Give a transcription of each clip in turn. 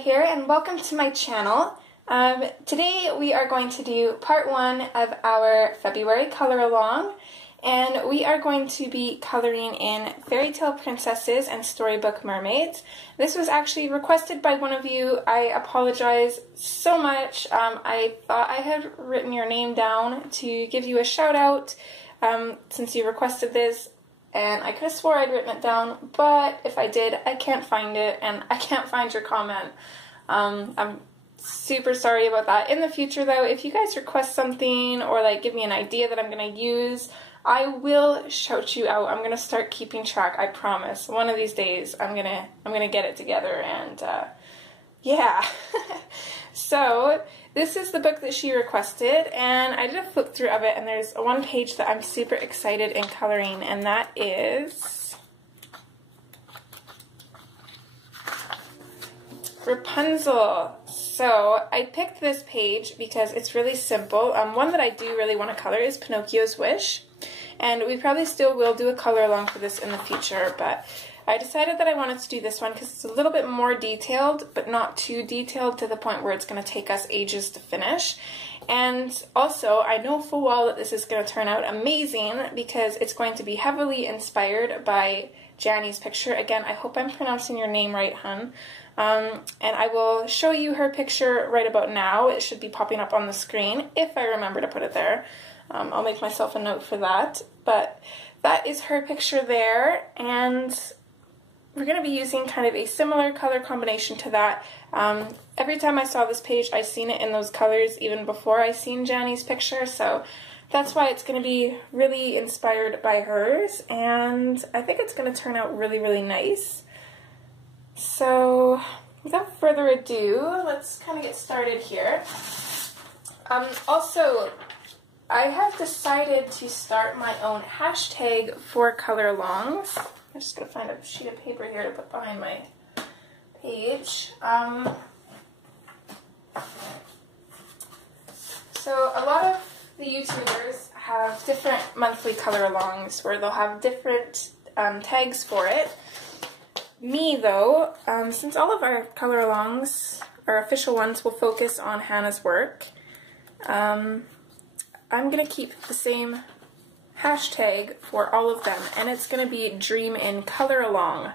Skyee here, and welcome to my channel. Today we are going to do part 1 of our February color along, and we are going to be coloring in Fairy Tale Princesses and Storybook Mermaids. This was actually requested by one of you. I apologize so much. I thought I had written your name down to give you a shout out since you requested this. And I could have swore I'd written it down, but if I did, I can't find it, and I can't find your comment. I'm super sorry about that. In the future, though, if you guys request something or like give me an idea that I'm going to use, I will shout you out. I'm going to start keeping track, I promise. One of these days, I'm gonna get it together, and yeah. So this is the book that she requested, and I did a flip through of it, and there's one page that I'm super excited in coloring, and that is Rapunzel. So I picked this page because it's really simple. One that I do really want to color is Pinocchio's Wish, and we probably still will do a color along for this in the future, but I decided that I wanted to do this one because it's a little bit more detailed, but not too detailed to the point where it's going to take us ages to finish. And also, I know full well that this is going to turn out amazing because it's going to be heavily inspired by Janny's picture. Again, I hope I'm pronouncing your name right, hun. And I will show you her picture right about now. It should be popping up on the screen if I remember to put it there. I'll make myself a note for that. But that is her picture there, and we're going to be using kind of a similar color combination to that. Every time I saw this page, I seen it in those colors even before I seen Janny's picture, so that's why it's going to be really inspired by hers, and I think it's going to turn out really, really nice. So without further ado, let's kind of get started here. Also, I have decided to start my own hashtag for color alongs. I'm just going to find a sheet of paper here to put behind my page. So a lot of the YouTubers have different monthly color alongs where they'll have different tags for it. Me, though, since all of our color alongs, our official ones, will focus on Hannah's work, I'm going to keep the same hashtag for all of them, and it's going to be Dream in Color Along.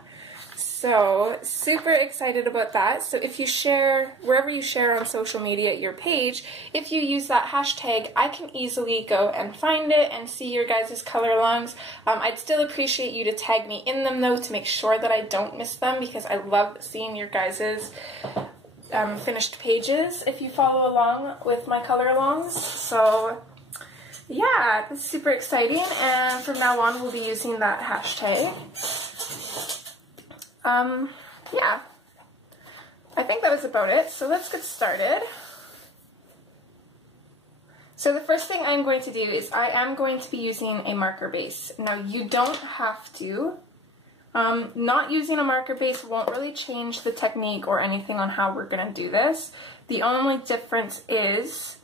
So super excited about that. So if you share, wherever you share on social media your page, if you use that hashtag, I can easily go and find it and see your guys' color alongs. I'd still appreciate you to tag me in them though, to make sure that I don't miss them, because I love seeing your guys' finished pages if you follow along with my color alongs. So yeah, that's super exciting, and from now on we'll be using that hashtag. Yeah, I think that was about it, so let's get started. So the first thing I'm going to do is I am going to be using a marker base. Now you don't have to. Not using a marker base won't really change the technique or anything on how we're going to do this. The only difference is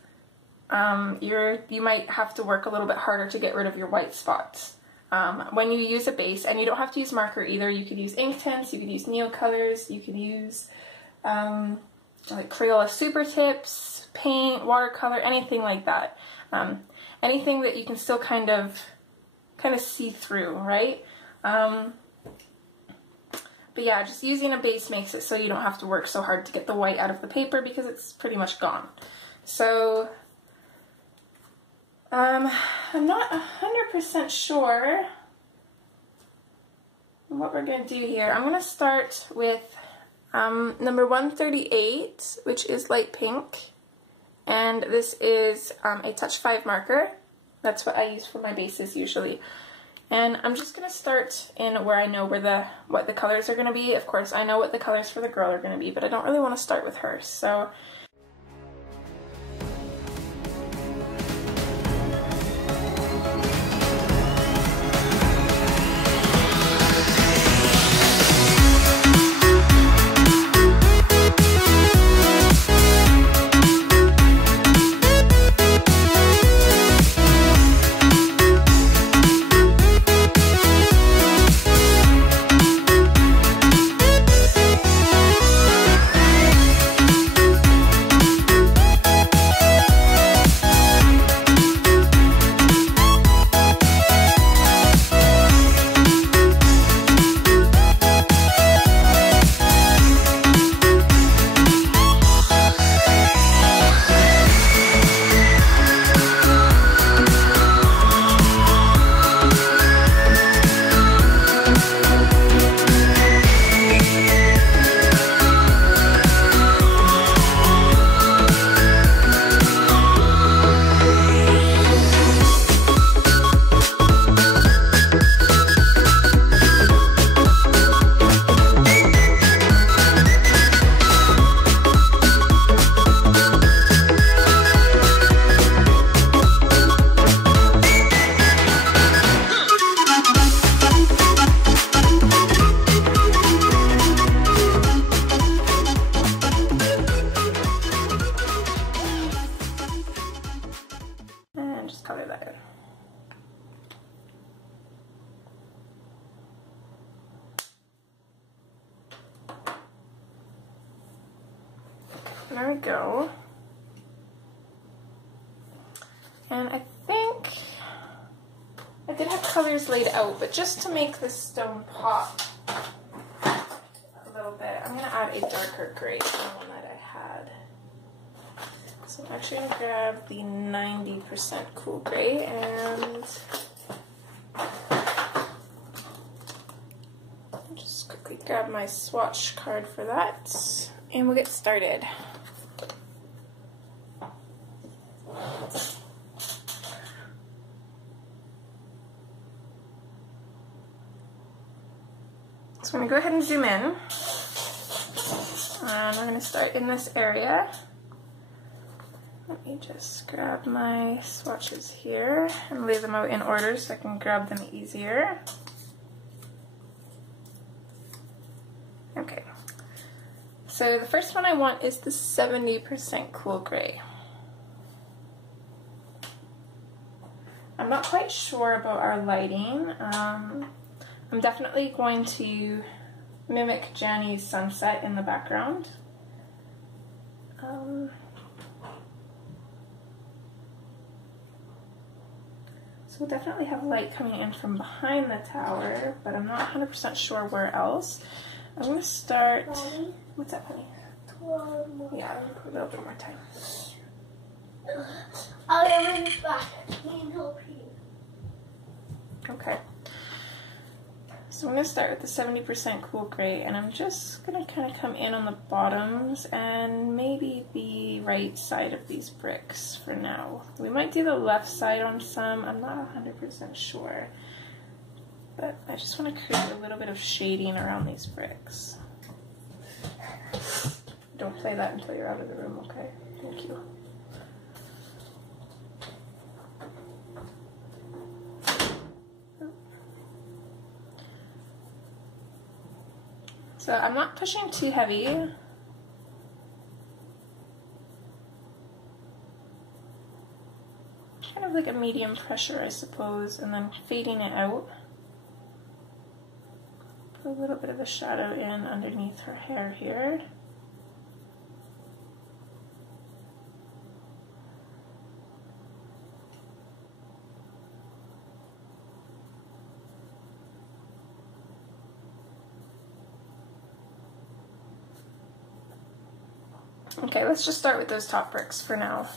you might have to work a little bit harder to get rid of your white spots. When you use a base, and you don't have to use marker either, you could use ink tints, you could use neocolors, you could use like Crayola Super Tips, paint, watercolor, anything like that. Anything that you can still kind of see through, right? But yeah, just using a base makes it so you don't have to work so hard to get the white out of the paper because it's pretty much gone. So I'm not 100% sure what we're going to do here. I'm going to start with number 138, which is light pink, and this is a Touch 5 marker. That's what I use for my bases usually. And I'm just going to start in where I know what the colors are going to be. Of course, I know what the colors for the girl are going to be, but I don't really want to start with her. So There we go. And I think I did have colors laid out, but just to make this stone pop a little bit, I'm going to add a darker gray to the one that I had. So I'm actually going to grab the 90% cool gray and just quickly grab my swatch card for that, and we'll get started. So I'm going to go ahead and zoom in, and I'm going to start in this area. Let me just grab my swatches here and lay them out in order so I can grab them easier. Okay, so the first one I want is the 70% cool gray. I'm not quite sure about our lighting. I'm definitely going to mimic Janny's sunset in the background. So we'll definitely have light coming in from behind the tower, but I'm not 100% sure where else. I'm going to start... Mommy? What's up, honey? Yeah, I'm going to put a little bit more time. I'll be back. Can't help you. Okay. So I'm going to start with the 70% cool gray, and I'm just going to kind of come in on the bottoms and maybe the right side of these bricks for now. We might do the left side on some, I'm not 100% sure. But I just want to create a little bit of shading around these bricks. Don't play that until you're out of the room, okay? Thank you. So I'm not pushing too heavy. Kind of like a medium pressure, I suppose, and then fading it out. Put a little bit of a shadow in underneath her hair here. Okay, let's just start with those top bricks for now.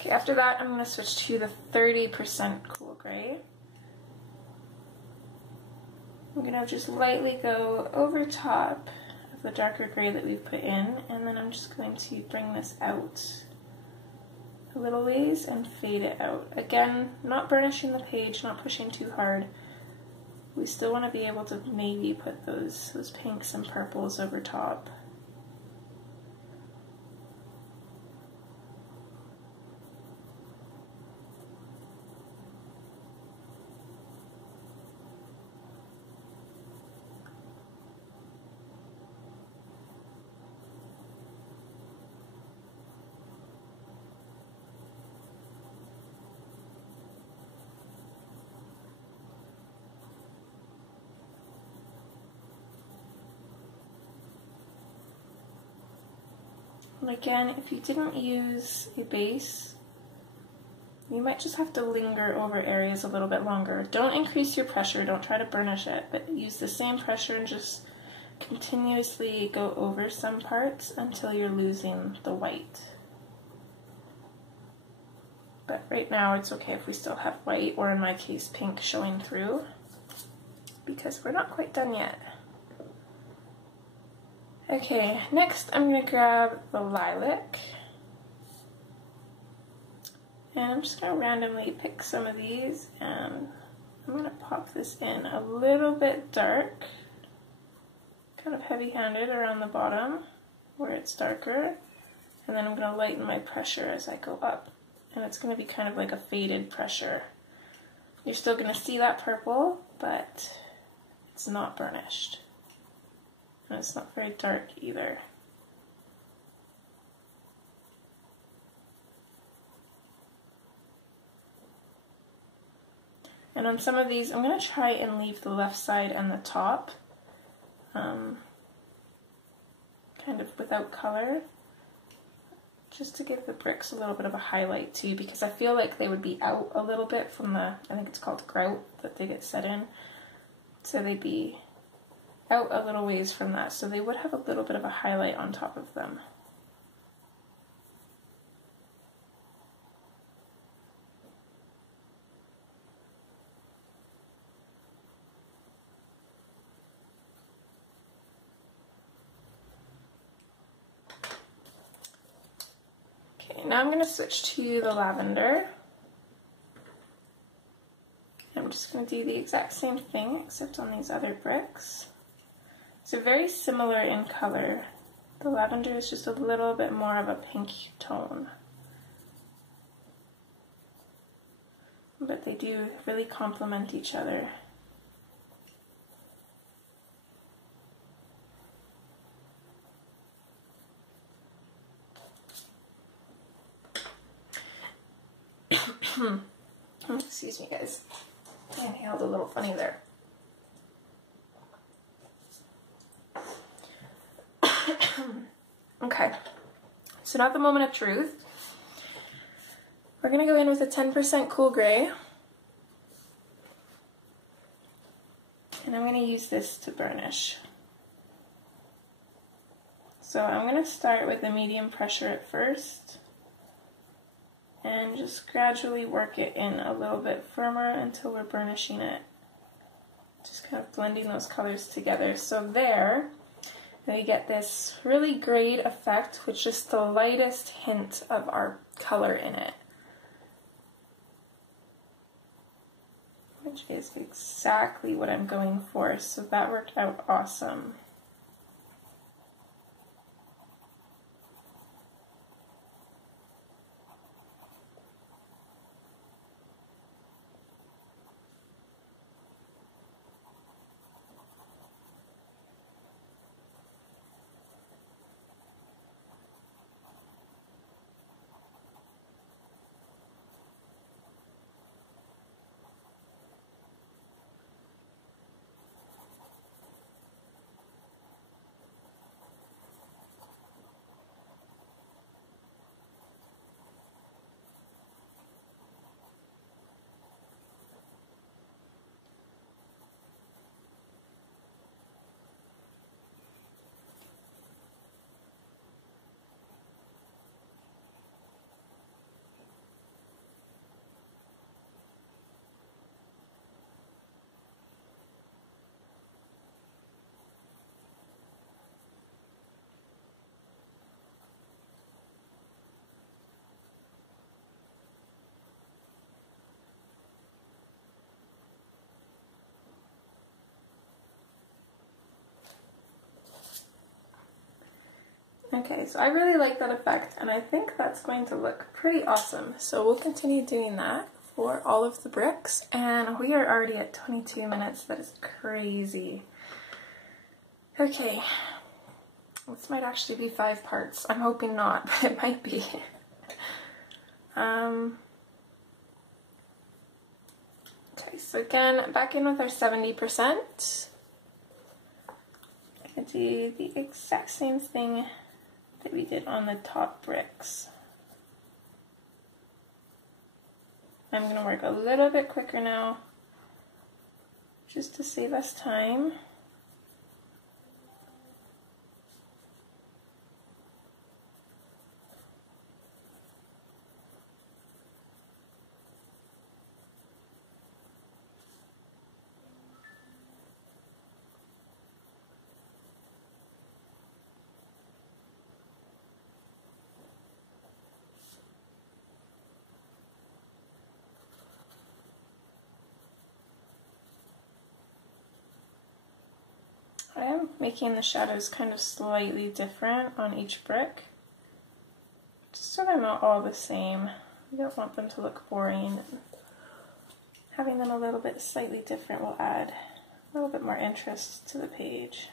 Okay, after that I'm going to switch to the 30% cool gray. I'm going to just lightly go over top of the darker gray that we've put in, and then I'm just going to bring this out a little ways and fade it out. Again, not burnishing the page, not pushing too hard. We still want to be able to maybe put those pinks and purples over top. And again, if you didn't use a base, you might just have to linger over areas a little bit longer. Don't increase your pressure, don't try to burnish it, but use the same pressure and just continuously go over some parts until you're losing the white. But right now it's okay if we still have white, or in my case pink, showing through, because we're not quite done yet. Okay, next I'm going to grab the lilac, and I'm just going to randomly pick some of these, and I'm going to pop this in a little bit dark, kind of heavy-handed around the bottom where it's darker, and then I'm going to lighten my pressure as I go up, and it's going to be kind of like a faded pressure. You're still going to see that purple, but it's not burnished. And it's not very dark either. And on some of these, I'm going to try and leave the left side and the top kind of without color, just to give the bricks a little bit of a highlight too, because I feel like they would be out a little bit from the, I think it's called grout that they get set in, so they'd be out a little ways from that, so they would have a little bit of a highlight on top of them. Now I'm going to switch to the lavender. I'm just going to do the exact same thing except on these other bricks. So very similar in color. The lavender is just a little bit more of a pink tone. But they do really complement each other. Excuse me, guys. I inhaled a little funny there. Okay, so now the moment of truth. We're going to go in with a 10% cool gray. And I'm going to use this to burnish. So I'm going to start with a medium pressure at first. And just gradually work it in a little bit firmer until we're burnishing it. Just kind of blending those colors together. So there, we get this really grayed effect with just the lightest hint of our color in it. Which is exactly what I'm going for, so that worked out awesome. Okay, so I really like that effect, and I think that's going to look pretty awesome. So we'll continue doing that for all of the bricks, and we are already at 22 minutes. That is crazy. Okay, this might actually be 5 parts. I'm hoping not, but it might be. Okay, so again, back in with our 70%. I'm going to do the exact same thing that we did on the top bricks. I'm going to work a little bit quicker now, just to save us time. I am making the shadows kind of slightly different on each brick, just so they're not all the same. We don't want them to look boring. Having them a little bit slightly different will add a little bit more interest to the page.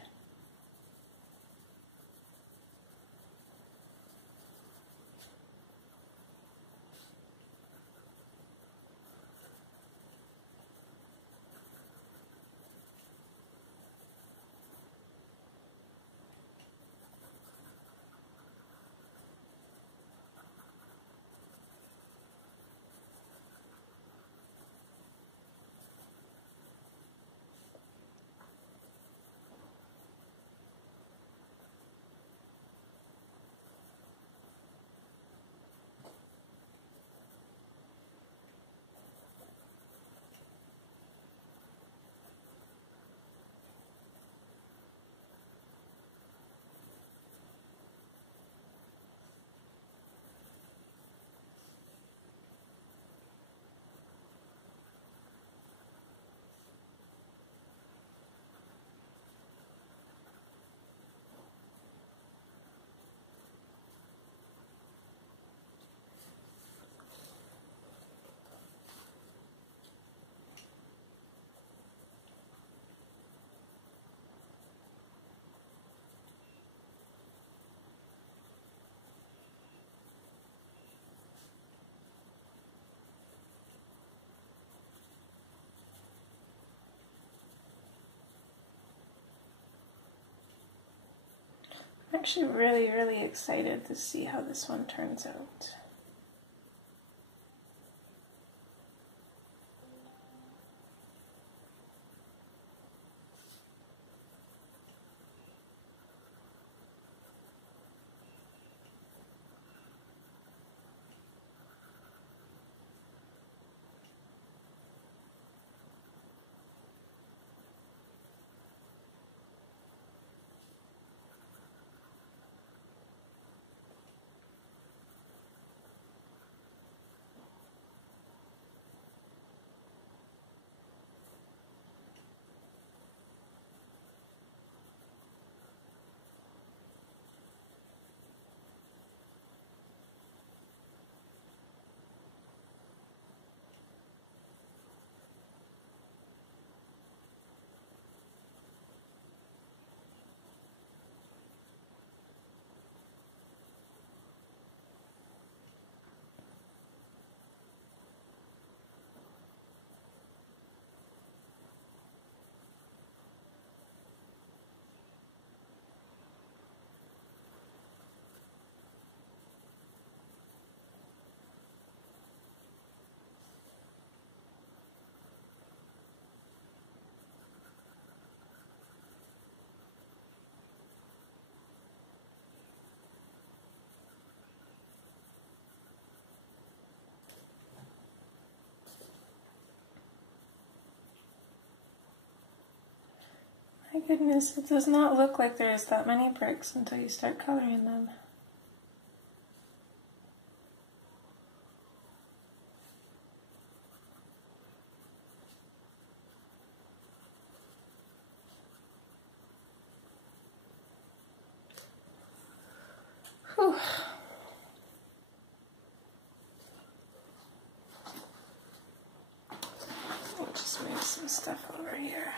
actually really, really excited to see how this one turns out. My goodness, it does not look like there's that many bricks until you start coloring them. Whew. I'll just move some stuff over here.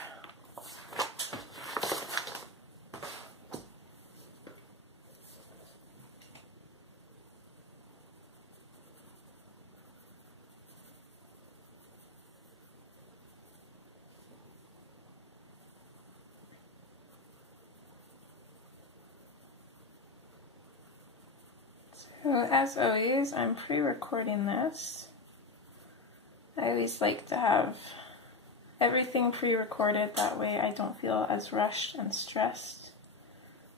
So as always, I'm pre-recording this. I always like to have everything pre-recorded, that way I don't feel as rushed and stressed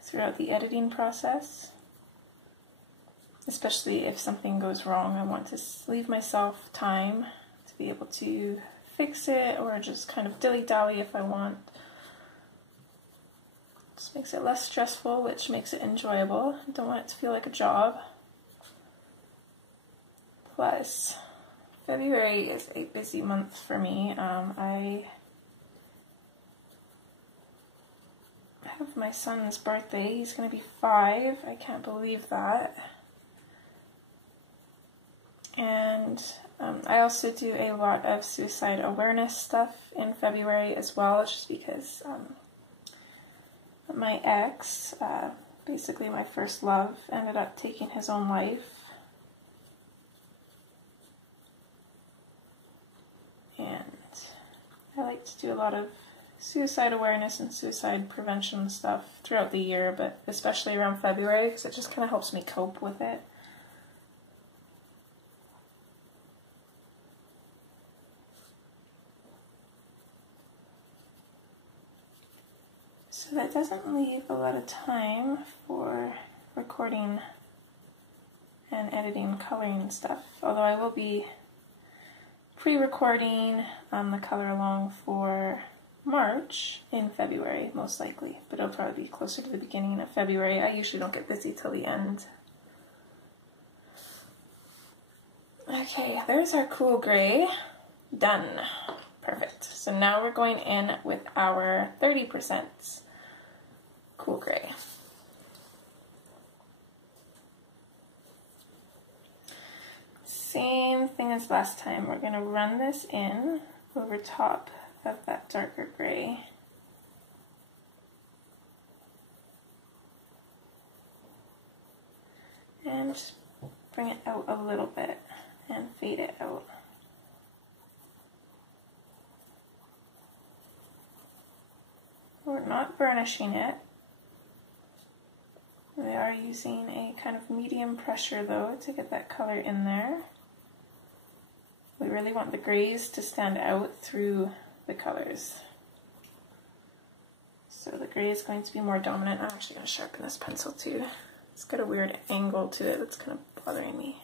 throughout the editing process. Especially if something goes wrong, I want to leave myself time to be able to fix it or just kind of dilly-dally if I want. Just makes it less stressful, which makes it enjoyable. I don't want it to feel like a job. Plus, February is a busy month for me. I have my son's birthday. He's going to be 5. I can't believe that. And I also do a lot of suicide awareness stuff in February as well, just because my ex, basically my first love, ended up taking his own life. And I like to do a lot of suicide awareness and suicide prevention stuff throughout the year, but especially around February, because it just kind of helps me cope with it. So that doesn't leave a lot of time for recording and editing coloring stuff, although I will be pre-recording the color along for March in February, most likely, but it'll probably be closer to the beginning of February. I usually don't get busy till the end. Okay, there's our cool gray. Done. Perfect. So now we're going in with our 30% cool gray. Same thing as last time. We're going to run this in over top of that darker gray. And just bring it out a little bit and fade it out. We're not burnishing it. We are using a kind of medium pressure though to get that color in there. We really want the grays to stand out through the colors. So the gray is going to be more dominant. I'm actually going to sharpen this pencil too. It's got a weird angle to it that's kind of bothering me.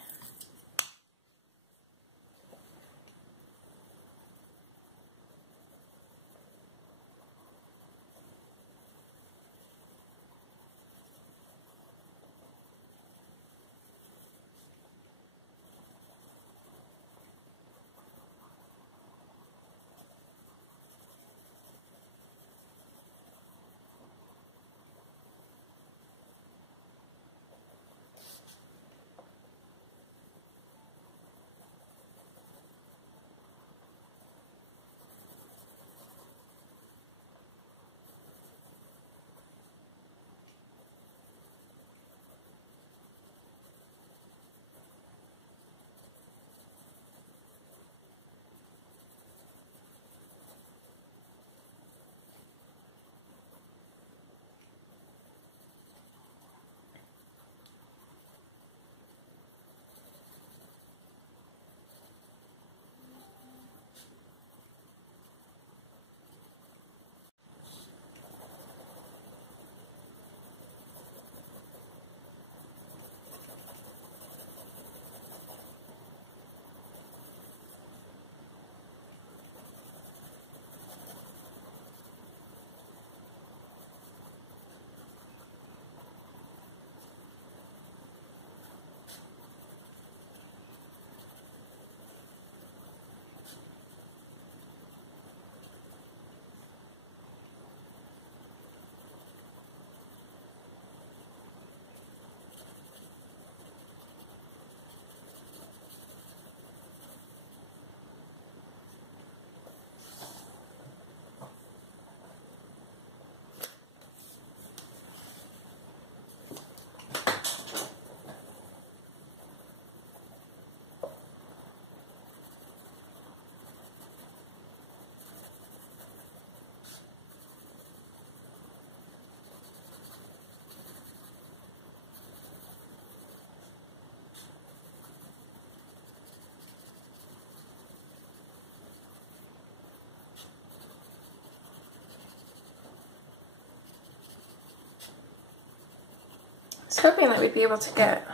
I was hoping that we'd be able to get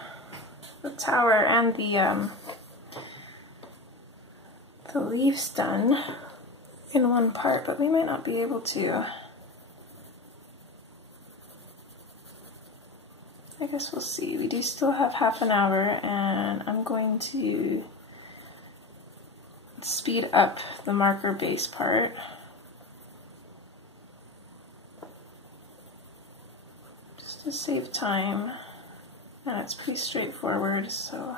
the tower and the leaves done in one part, but we might not be able to. I guess we'll see. We do still have half an hour, and I'm going to speed up the marker base part. Just to save time, and it's pretty straightforward, so.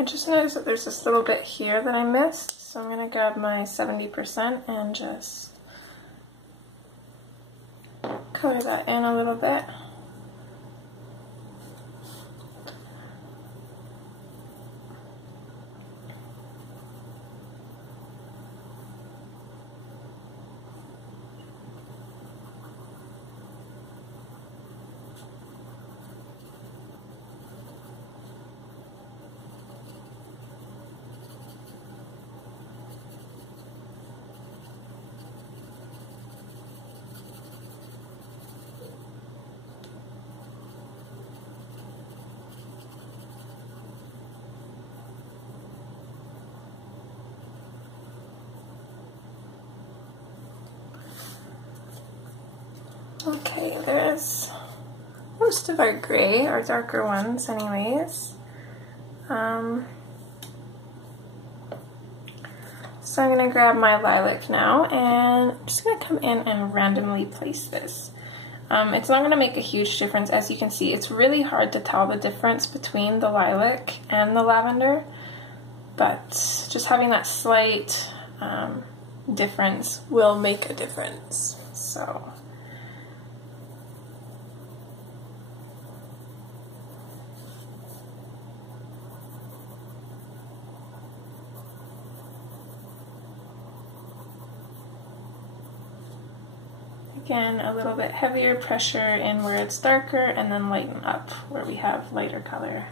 I just noticed that there's this little bit here that I missed, so I'm going to grab my 70% and just color that in a little bit. Okay, there's most of our gray, our darker ones anyways. So I'm going to grab my lilac now, and I'm just going to come in and randomly place this. It's not going to make a huge difference. As you can see, it's really hard to tell the difference between the lilac and the lavender, but just having that slight difference will make a difference. So again, a little bit heavier pressure in where it's darker, and then lighten up where we have lighter color.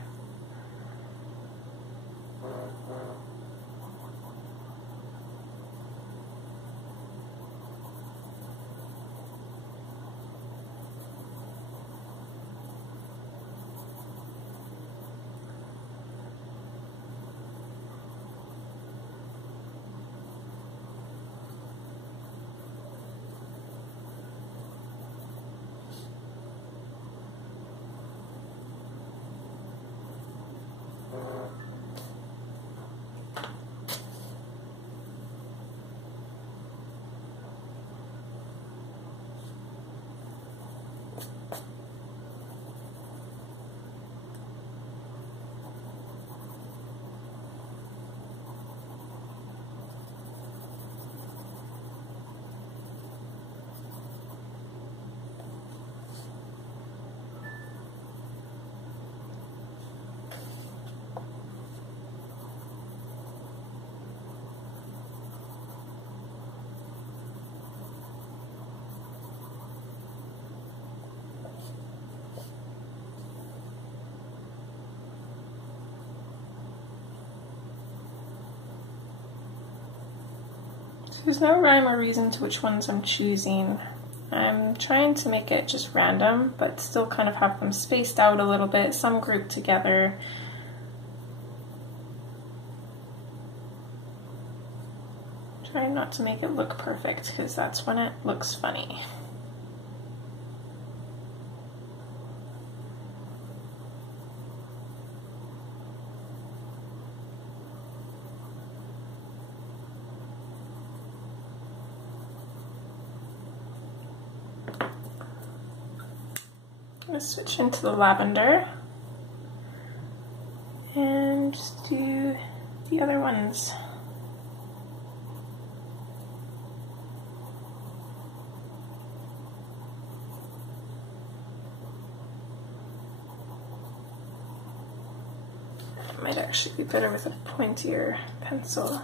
There's no rhyme or reason to which ones I'm choosing. I'm trying to make it just random, but still kind of have them spaced out a little bit, some grouped together. Trying not to make it look perfect, because that's when it looks funny. I'm going to switch into the lavender and just do the other ones. It might actually be better with a pointier pencil.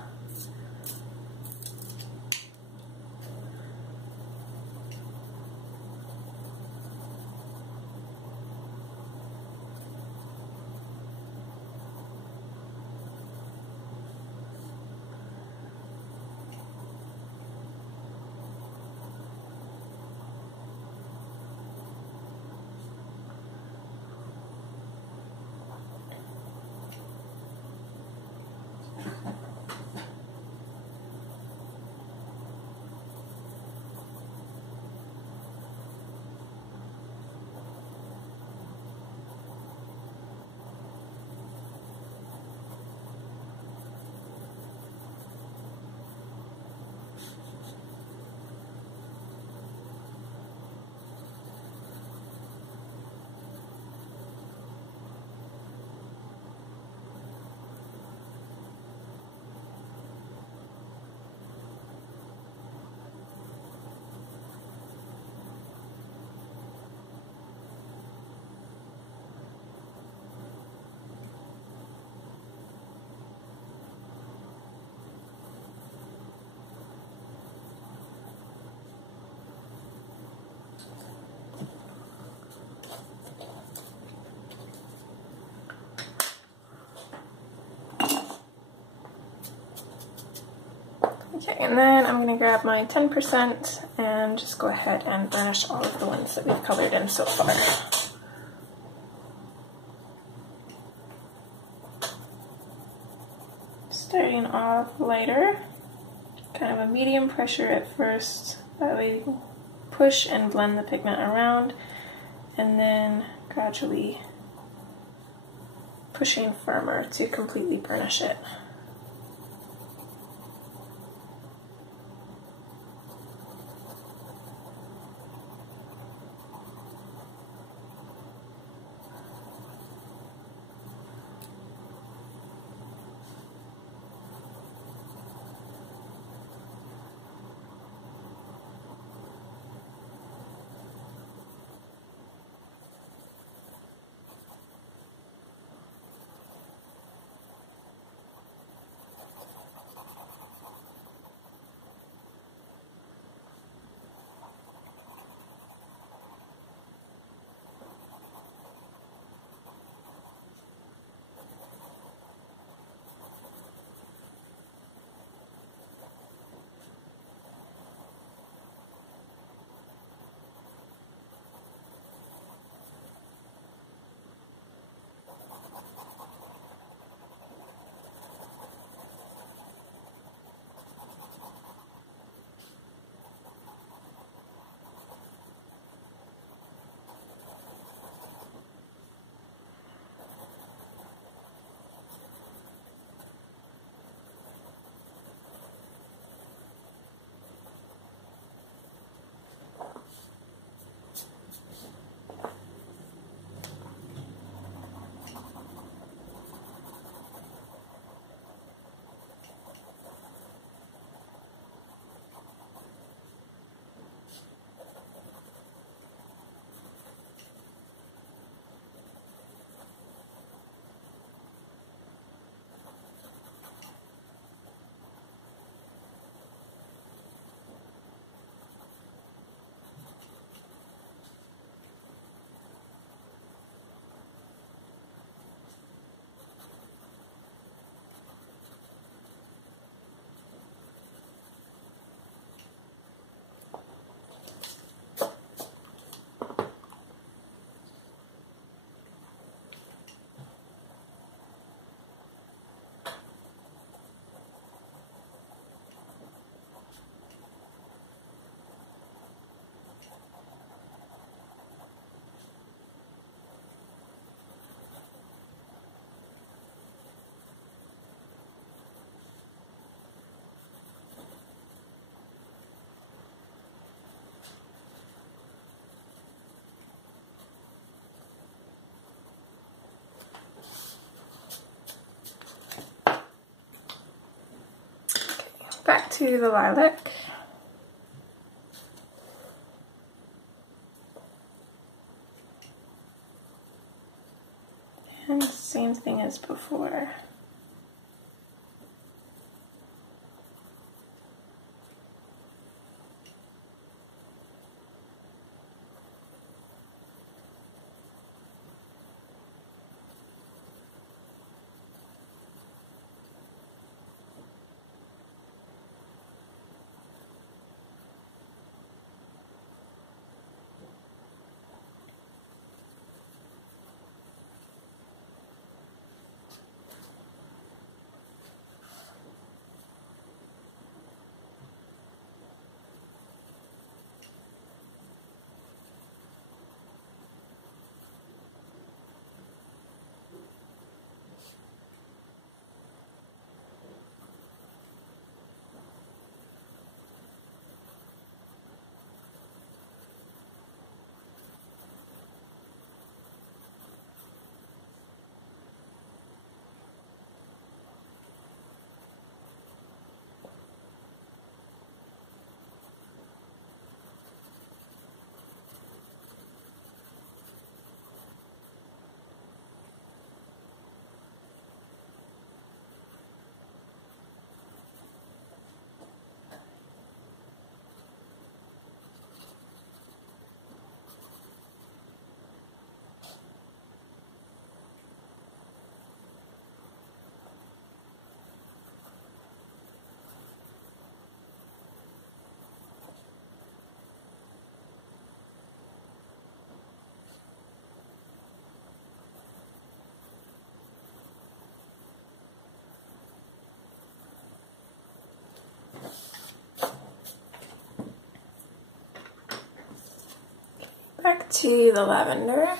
Okay, and then I'm going to grab my 10% and just go ahead and burnish all of the ones that we've colored in so far. Starting off lighter, kind of a medium pressure at first, that way you can push and blend the pigment around, and then gradually pushing firmer to completely burnish it. Back to the lilac. And same thing as before. to the lavender.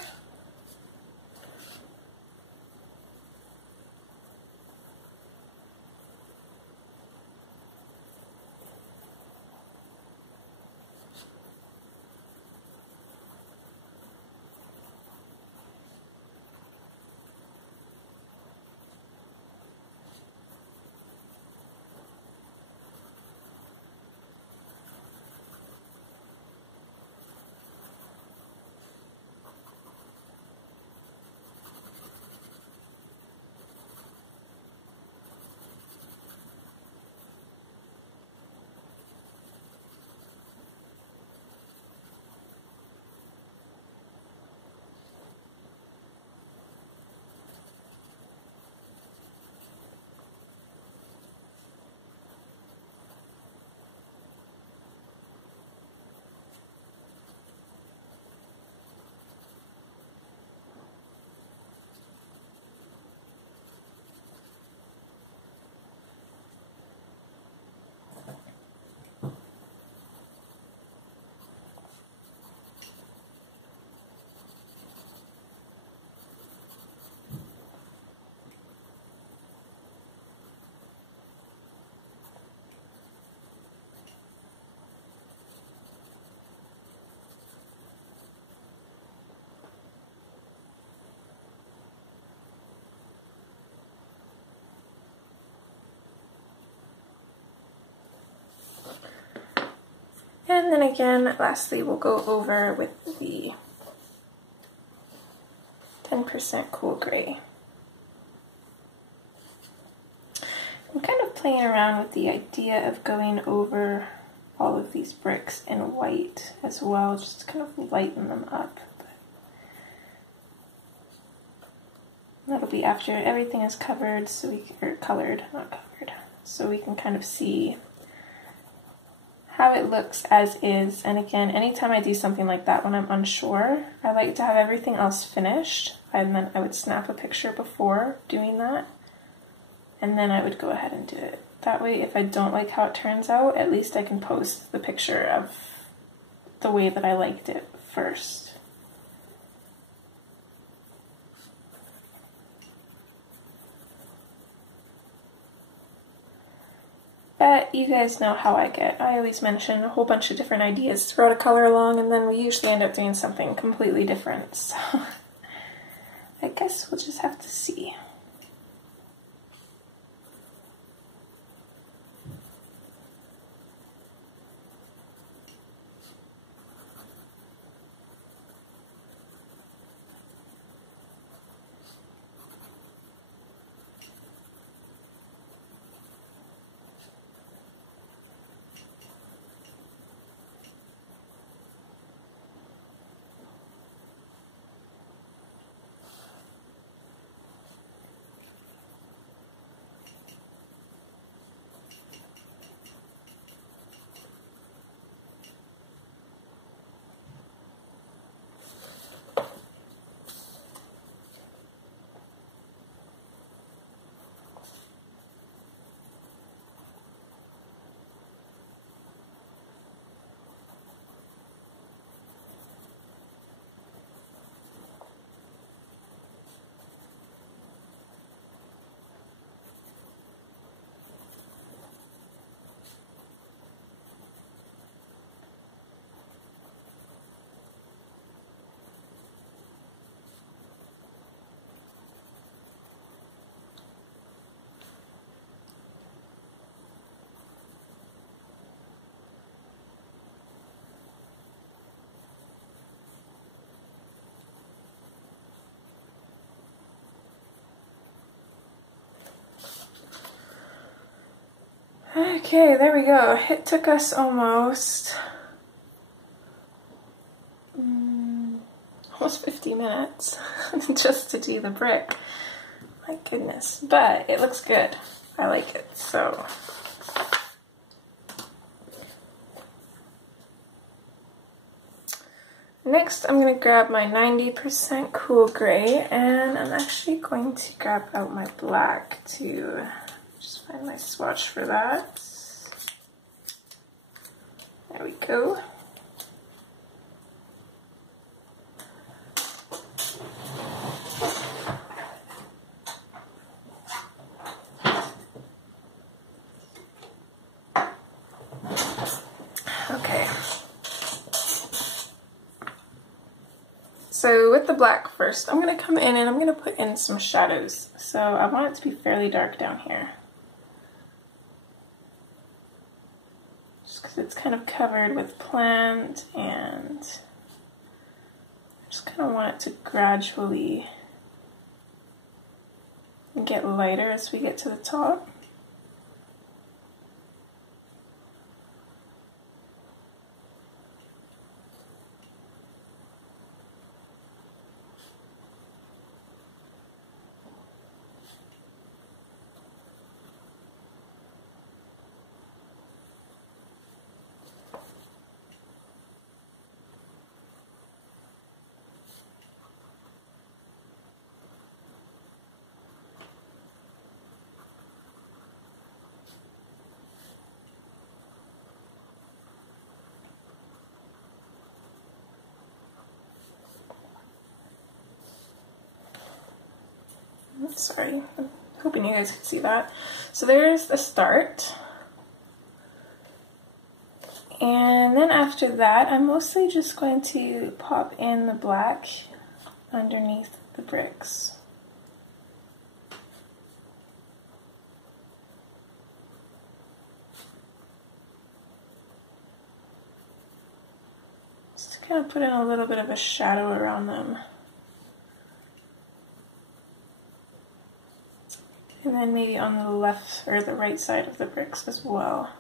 And then again, lastly, we'll go over with the 10% cool gray. I'm kind of playing around with the idea of going over all of these bricks in white as well, just to kind of lighten them up. That'll be after everything is covered, so we can, or colored, not covered, so we can kind of see how it looks as is. And again, anytime I do something like that when I'm unsure, I like to have everything else finished, and then I would snap a picture before doing that, and then I would go ahead and do it. That way, if I don't like how it turns out, at least I can post the picture of the way that I liked it first. But you guys know how I get. I always mention a whole bunch of different ideas to throw a color along, and then we usually end up doing something completely different. So I guess we'll just have to see. Okay, there we go. It took us almost 50 minutes just to do the brick. My goodness, but it looks good. I like it, so. Next, I'm going to grab my 90% cool gray, and I'm actually going to grab out my black to just find my swatch for that. There we go. So with the black first, I'm going to come in and I'm going to put in some shadows. So I want it to be fairly dark down here. Just because it's kind of covered with plant, and I just kind of want it to gradually get lighter as we get to the top. Sorry, I'm hoping you guys can see that. So there's the start. And then after that, I'm mostly just going to pop in the black underneath the bricks. Just to kind of put in a little bit of a shadow around them. And then maybe on the left or the right side of the bricks as well.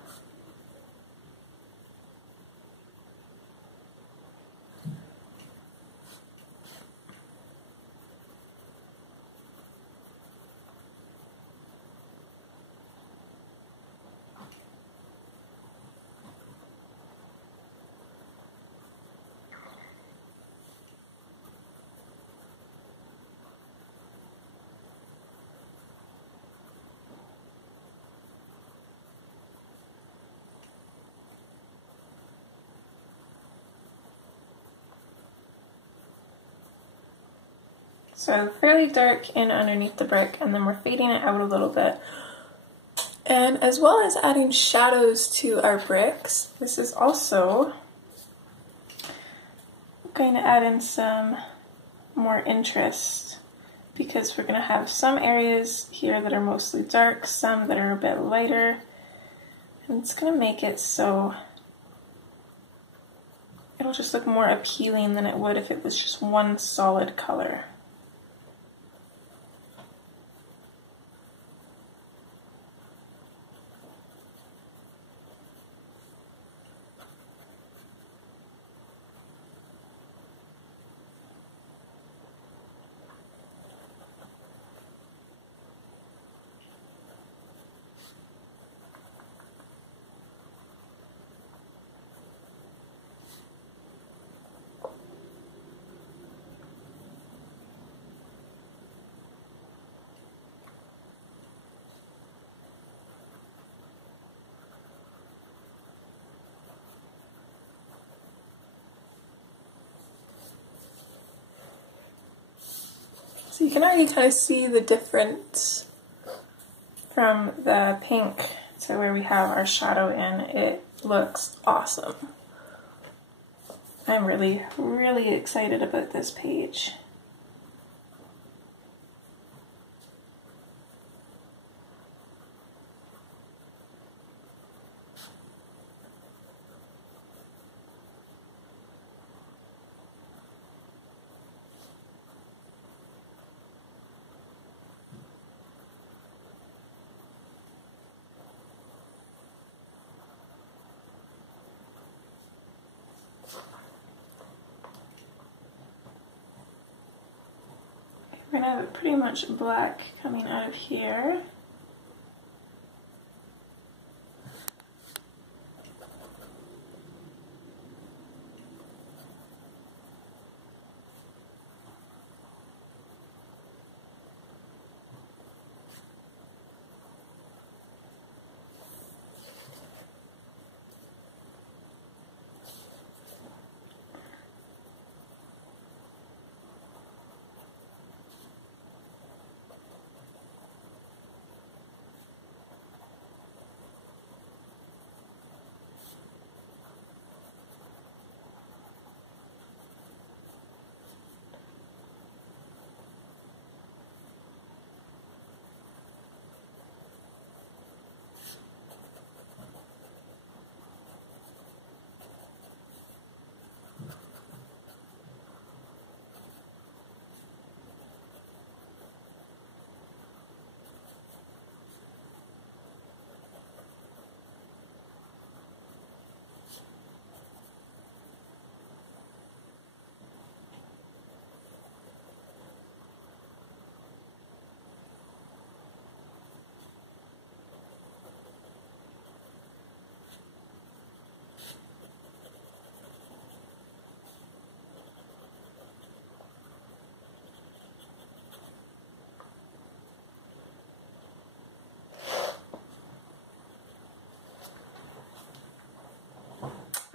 So fairly dark in underneath the brick, and then we're fading it out a little bit. And as well as adding shadows to our bricks, this is also going to add in some more interest, because we're going to have some areas here that are mostly dark, some that are a bit lighter, and it's going to make it so it'll just look more appealing than it would if it was just one solid color. So you can already kind of see the difference from the pink to where we have our shadow in. It looks awesome. I'm really, really excited about this page. We're going to have it pretty much black coming out of here.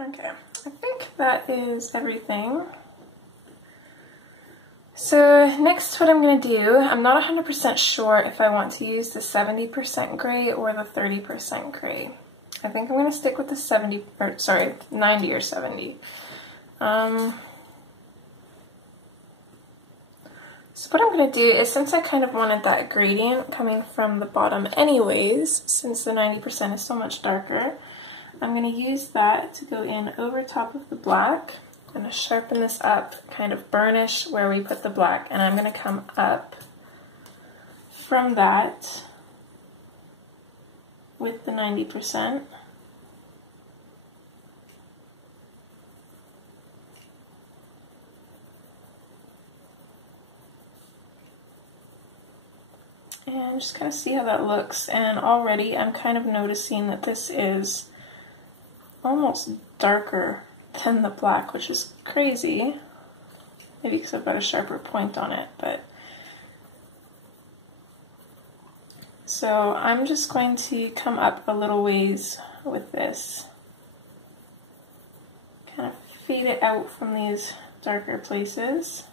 Okay, I think that is everything. So next what I'm going to do, I'm not 100% sure if I want to use the 70% gray or the 30% gray. I think I'm going to stick with the 90 or 70. So what I'm going to do is, since I kind of wanted that gradient coming from the bottom anyways, since the 90% is so much darker, I'm going to use that to go in over top of the black. I'm going to sharpen this up, kind of burnish where we put the black, and I'm going to come up from that with the 90%. And just kind of see how that looks. And already I'm kind of noticing that this is almost darker than the black, which is crazy. Maybe because I've got a sharper point on it, but. So I'm just going to come up a little ways with this. Kind of fade it out from these darker places.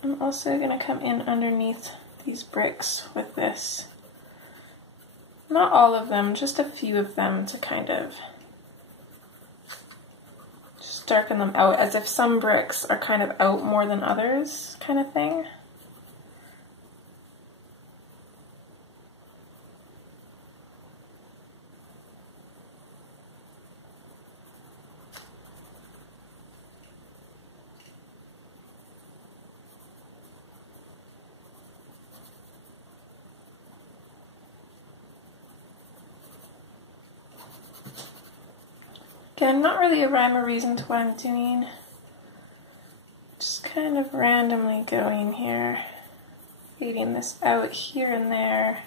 I'm also going to come in underneath these bricks with this. Not all of them, just a few of them to kind of just darken them out, as if some bricks are kind of out more than others, kind of thing. Again, not really a rhyme or reason to what I'm doing. Just kind of randomly going here, fading this out here and there.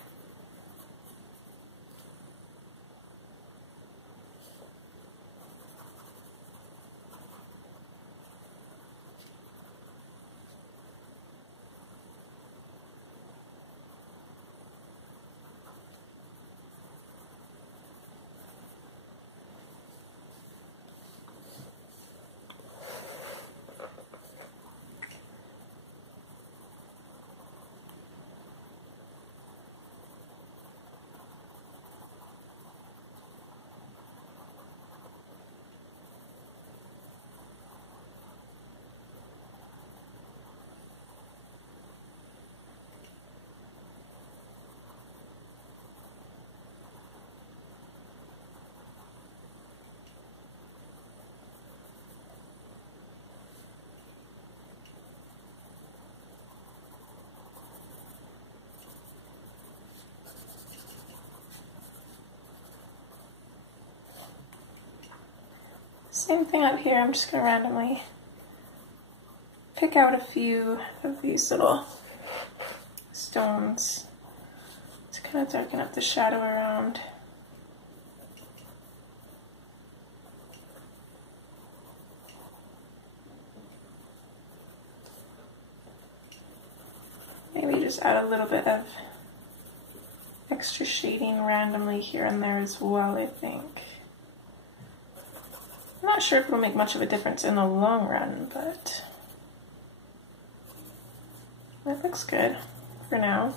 Same thing up here, I'm just going to randomly pick out a few of these little stones to kind of darken up the shadow around. Maybe just add a little bit of extra shading randomly here and there as well, I think. I'm not sure if it'll make much of a difference in the long run, but that looks good for now.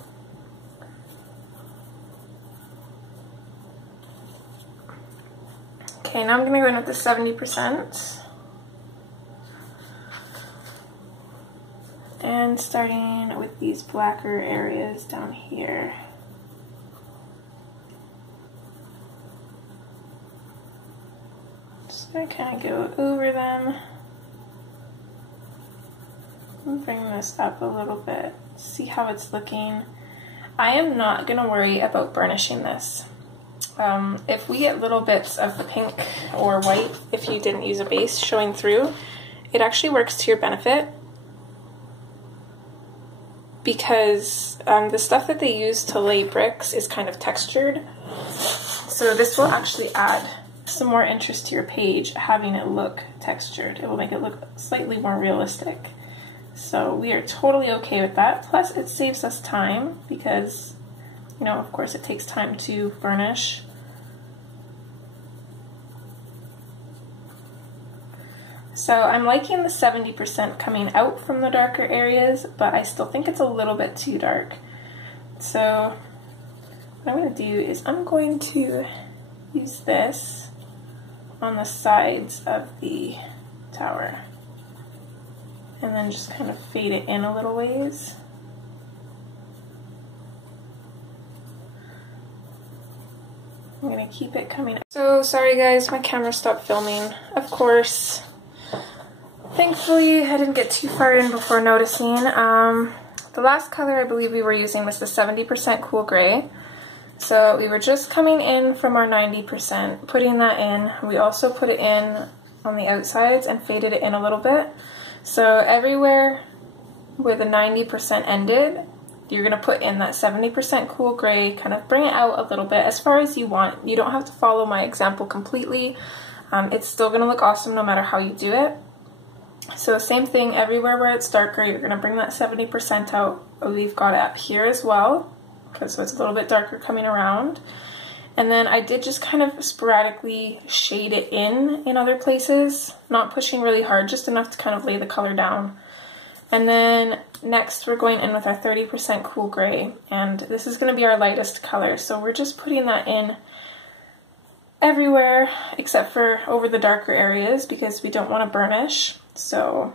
Okay, now I'm going to go in with the 70%. And starting with these blacker areas down here. Just going to kind of go over them and bring this up a little bit. See how it's looking. I am not going to worry about burnishing this. If we get little bits of the pink or white, if you didn't use a base, showing through, it actually works to your benefit. because the stuff that they use to lay bricks is kind of textured. So this will actually add some more interest to your page, having it look textured. It will make it look slightly more realistic. So we are totally okay with that. Plus it saves us time because, you know, of course it takes time to burnish. So I'm liking the 70% coming out from the darker areas, but I still think it's a little bit too dark. So what I'm going to do is I'm going to use this on the sides of the tower and then just kind of fade it in a little ways. I'm going to keep it coming. So sorry guys, my camera stopped filming, of course. Thankfully, I didn't get too far in before noticing. The last color I believe we were using was the 70% Cool Gray. So we were just coming in from our 90%, putting that in. We also put it in on the outsides and faded it in a little bit. So everywhere where the 90% ended, you're going to put in that 70% Cool Gray, kind of bring it out a little bit as far as you want. You don't have to follow my example completely. It's still going to look awesome no matter how you do it. So same thing, everywhere where it's darker, you're going to bring that 70% out. We've got it up here as well, because so it's a little bit darker coming around. And then I did just kind of sporadically shade it in other places, not pushing really hard, just enough to kind of lay the color down. And then next we're going in with our 30% Cool Gray, and this is going to be our lightest color. So we're just putting that in everywhere except for over the darker areas because we don't want to burnish. So,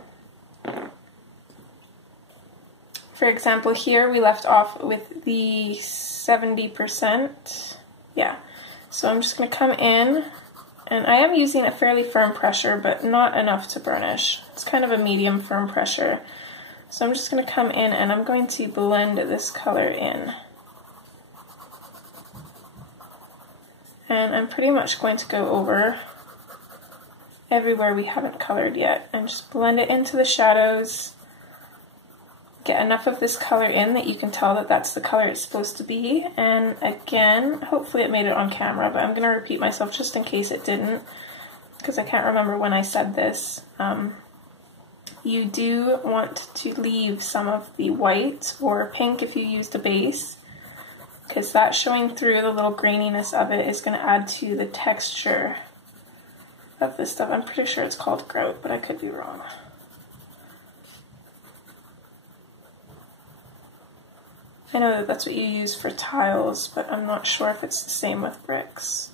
for example, here we left off with the 70%. Yeah, so I'm just going to come in, and I am using a fairly firm pressure, but not enough to burnish. It's kind of a medium firm pressure. So I'm just going to come in and I'm going to blend this color in. And I'm pretty much going to go over everywhere we haven't colored yet and just blend it into the shadows. Get enough of this color in that you can tell that that's the color it's supposed to be. And again, hopefully it made it on camera, but I'm going to repeat myself just in case it didn't, because I can't remember when I said this. You do want to leave some of the white or pink if you used a base, because that showing through, the little graininess of it, is going to add to the texture of this stuff. I'm pretty sure it's called grout, but I could be wrong. I know that that's what you use for tiles, but I'm not sure if it's the same with bricks.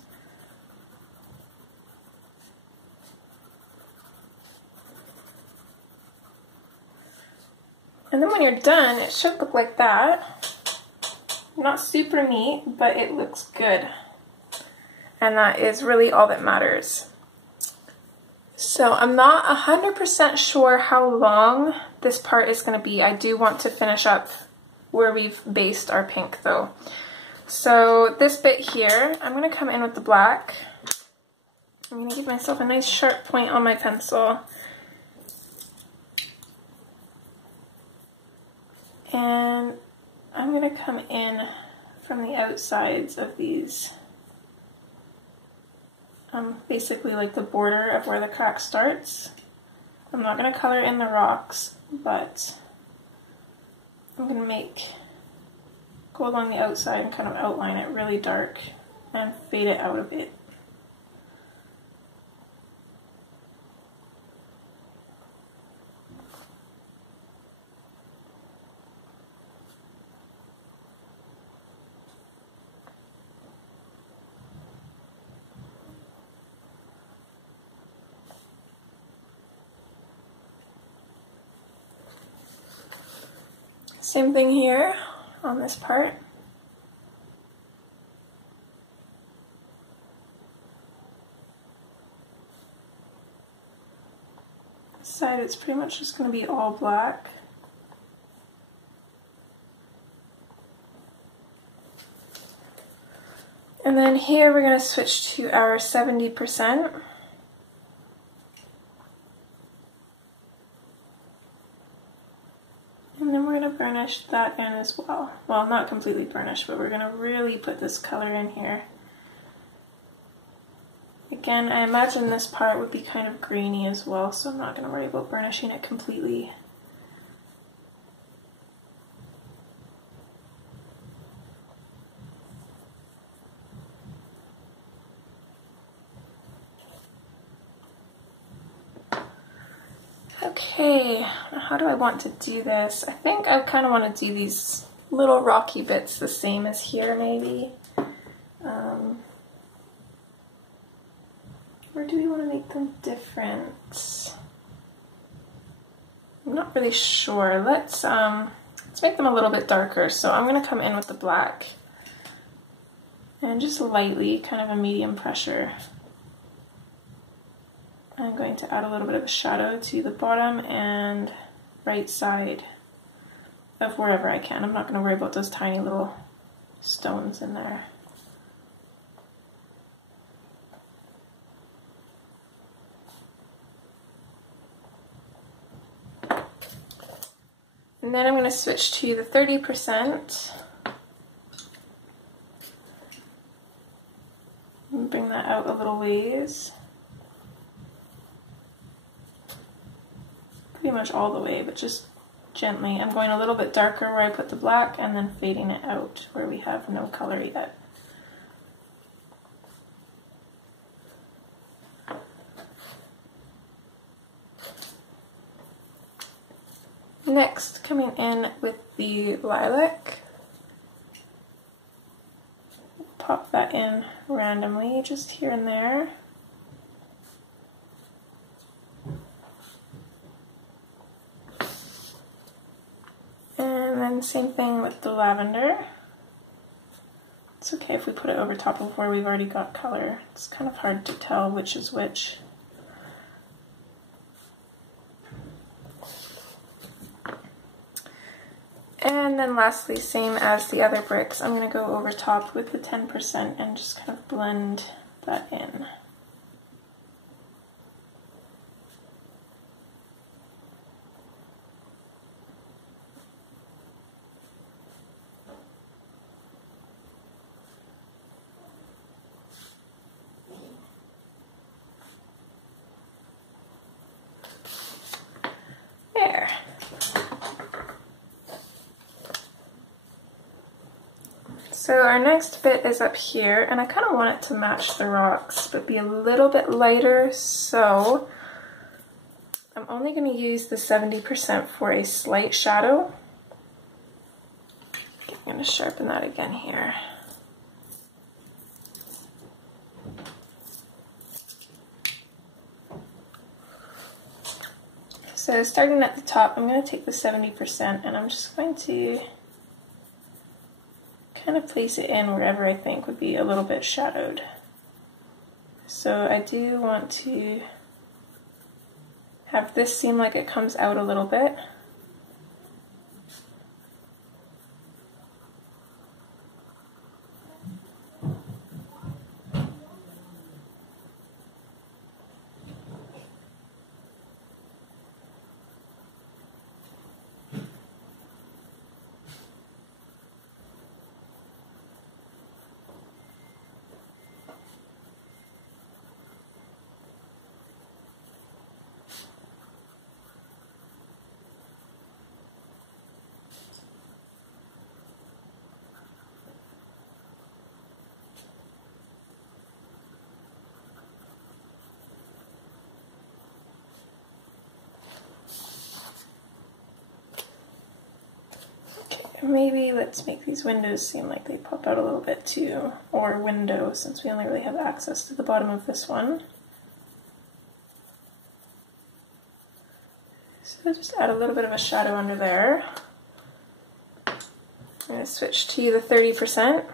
And then when you're done, it should look like that. Not super neat, but it looks good. And that is really all that matters. So I'm not 100% sure how long this part is going to be. I do want to finish up where we've based our pink though. So this bit here, I'm going to come in with the black. I'm going to give myself a nice sharp point on my pencil. And I'm going to come in from the outsides of these. Basically like the border of where the crack starts. I'm not going to color in the rocks, but I'm going to go along the outside and kind of outline it really dark and fade it out a bit. Same thing here on this part. This side it's pretty much just going to be all black. And then here we're going to switch to our 70%. And then we're going to burnish that in as well. Well, not completely burnished, but we're going to really put this color in here. Again, I imagine this part would be kind of grainy as well, so I'm not going to worry about burnishing it completely. Okay, how do I want to do this? I think I kind of want to do these little rocky bits the same as here, maybe. Or do we want to make them different? I'm not really sure. Let's make them a little bit darker. So I'm going to come in with the black and just lightly, kind of a medium pressure. I'm going to add a little bit of a shadow to the bottom and right side of wherever I can. I'm not going to worry about those tiny little stones in there. And then I'm going to switch to the 30%. And bring that out a little ways. Pretty much all the way, but just gently. I'm going a little bit darker where I put the black and then fading it out where we have no color yet. Next, coming in with the lilac. Pop that in randomly, just here and there. And then same thing with the lavender. It's okay if we put it over top of where we've already got color. It's kind of hard to tell which is which. And then lastly, same as the other bricks, I'm going to go over top with the 10% and just kind of blend that in. There. So our next bit is up here, and I kind of want it to match the rocks, but be a little bit lighter, so I'm only going to use the 70% for a slight shadow. I'm going to sharpen that again here. So starting at the top, I'm going to take the 70% and I'm just going to kind of place it in wherever I think would be a little bit shadowed. So I do want to have this seem like it comes out a little bit. Maybe let's make these windows seem like they pop out a little bit too, or window, since we only really have access to the bottom of this one. So just add a little bit of a shadow under there. I'm going to switch to the 30%.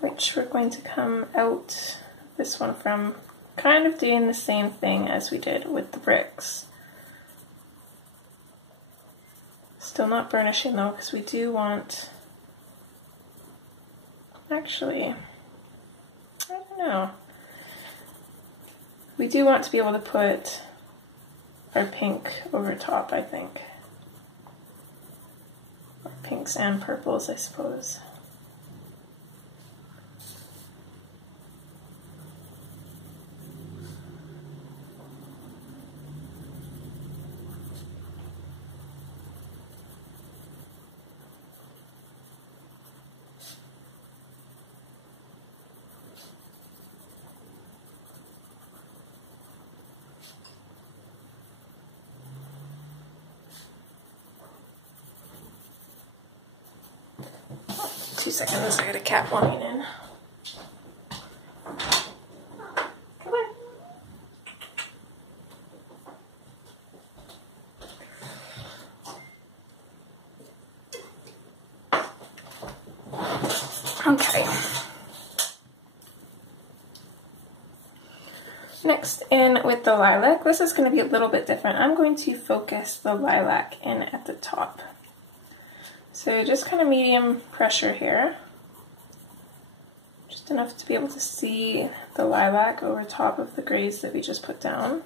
Which we're going to come out this one from, kind of doing the same thing as we did with the bricks. Still not burnishing though, because we do want, actually, I don't know. We do want to be able to put or pink over top, I think. Or pinks and purples, I suppose. Two seconds, I got a cat walking in. Come on. Okay. Next, in with the lilac. This is going to be a little bit different. I'm going to focus the lilac in at the top. So just kind of medium pressure here. Just enough to be able to see the lilac over top of the grays that we just put down.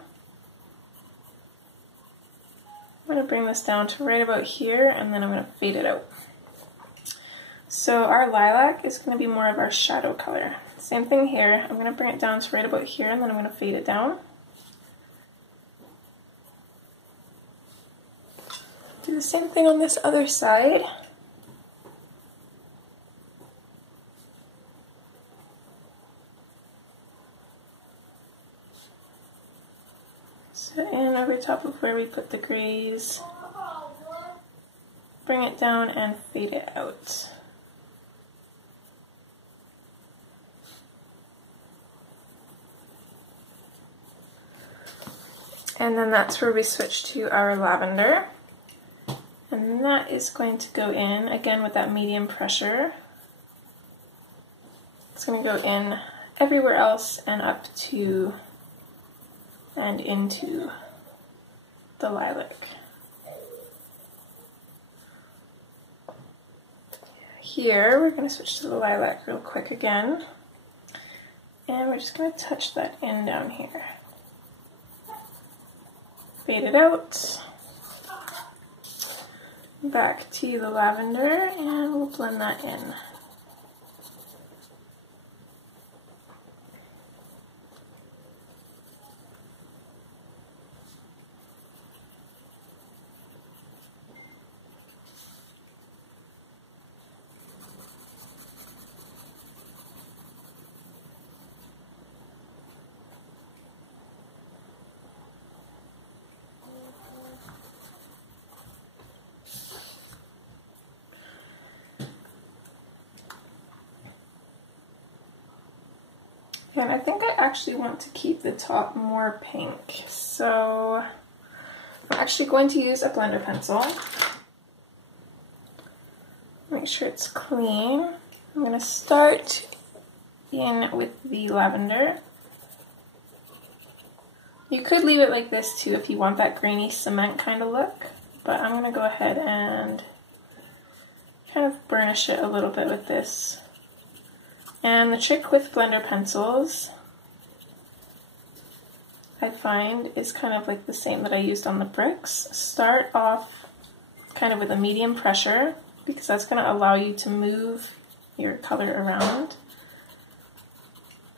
I'm going to bring this down to right about here, and then I'm going to fade it out. So our lilac is going to be more of our shadow color. Same thing here. I'm going to bring it down to right about here, and then I'm going to fade it down. Do the same thing on this other side. So in over top of where we put the grays, bring it down and fade it out. And then that's where we switch to our lavender. And that is going to go in, again with that medium pressure. It's going to go in everywhere else and up to and into the lilac. Here, we're going to switch to the lilac real quick again. And we're just going to touch that in down here. Fade it out. Back to the lavender, and we'll blend that in. And I think I actually want to keep the top more pink, so I'm actually going to use a blender pencil. Make sure it's clean. I'm going to start in with the lavender. You could leave it like this too if you want that grainy cement kind of look, but I'm going to go ahead and kind of burnish it a little bit with this. And the trick with blender pencils, I find, is kind of like the same that I used on the bricks. Start off kind of with a medium pressure, because that's going to allow you to move your color around.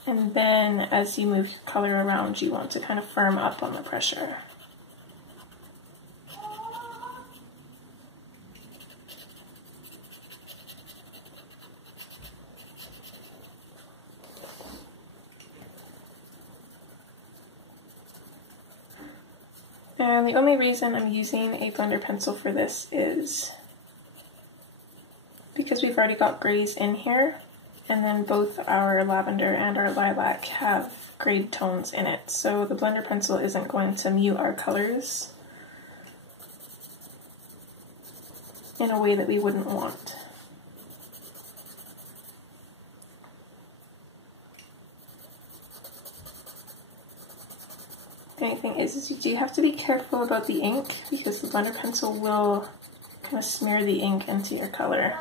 And then as you move your color around, you want to kind of firm up on the pressure. And the only reason I'm using a blender pencil for this is because we've already got grays in here, and then both our lavender and our lilac have grayed tones in it, so the blender pencil isn't going to mute our colors in a way that we wouldn't want. The only thing is you do have to be careful about the ink, because the blender pencil will kind of smear the ink into your color.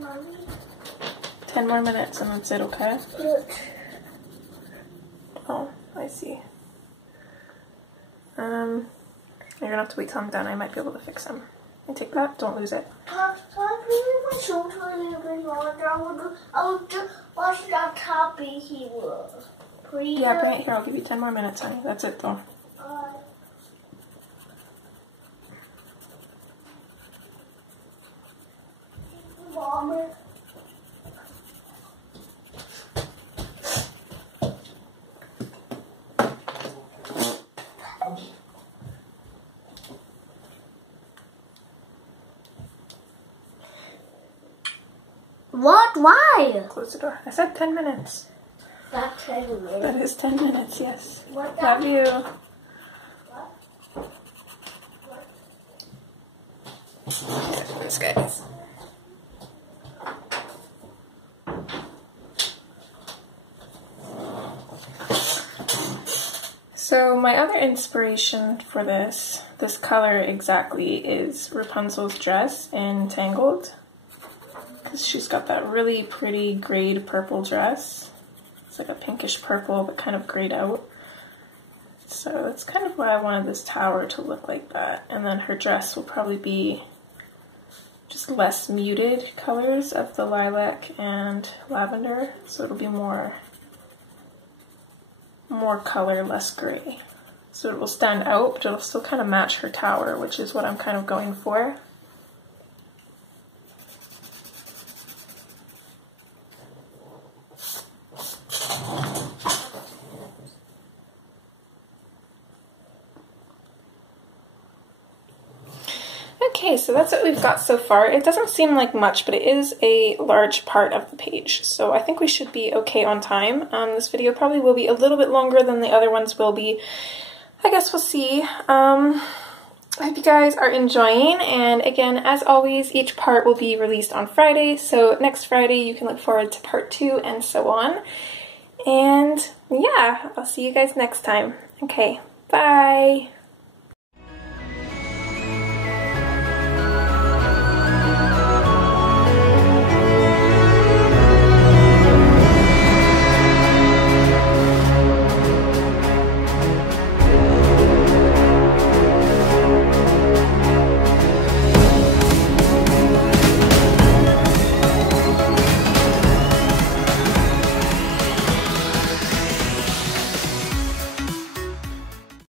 Mommy? 10 more minutes and that's it, okay? Look. Oh, I see. You're gonna have to wait till I'm done. I might be able to fix them. You take that, don't lose it. I would watch how happy he was. Please. Yeah, bring it here. I'll give you 10 more minutes, honey. That's it, though. Mama. What? Why? Close the door. I said 10 minutes. That's 10 minutes. That is 10 minutes, yes. What Love you. What? This guys. So my other inspiration for this color exactly is Rapunzel's dress in Tangled. Because she's got that really pretty grayed purple dress. It's like a pinkish purple but kind of grayed out. So that's kind of why I wanted this tower to look like that. And then her dress will probably be just less muted colors of the lilac and lavender. So it'll be more color, less gray. So it will stand out, but it'll still kind of match her tower, which is what I'm kind of going for. Okay, so that's what we've got so far. It doesn't seem like much, but it is a large part of the page, so I think we should be okay on time. This video probably will be a little bit longer than the other ones will be. I guess we'll see. I hope you guys are enjoying, and again, as always, each part will be released on Friday, so next Friday you can look forward to part 2 and so on. And yeah, I'll see you guys next time. Okay, bye!